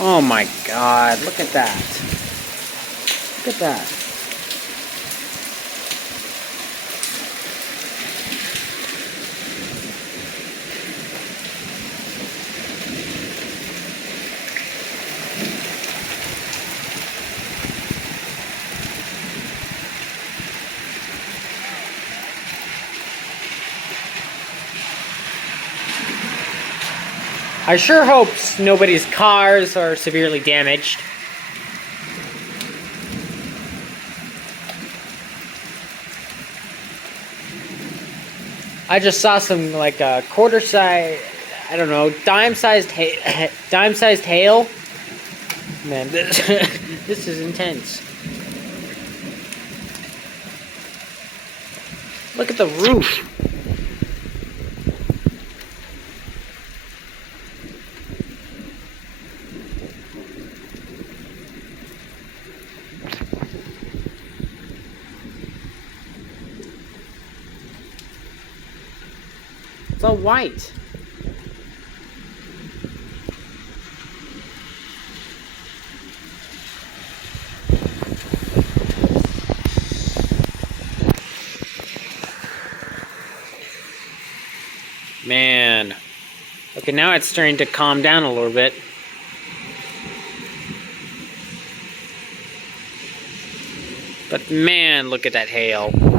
Oh my God, look at that. Look at that. I sure hope nobody's cars are severely damaged. I just saw some like a quarter size, I don't know, dime-sized hail. Man, this is intense. Look at the roof. It's all white. Man. Okay, now it's starting to calm down a little bit. But man, look at that hail.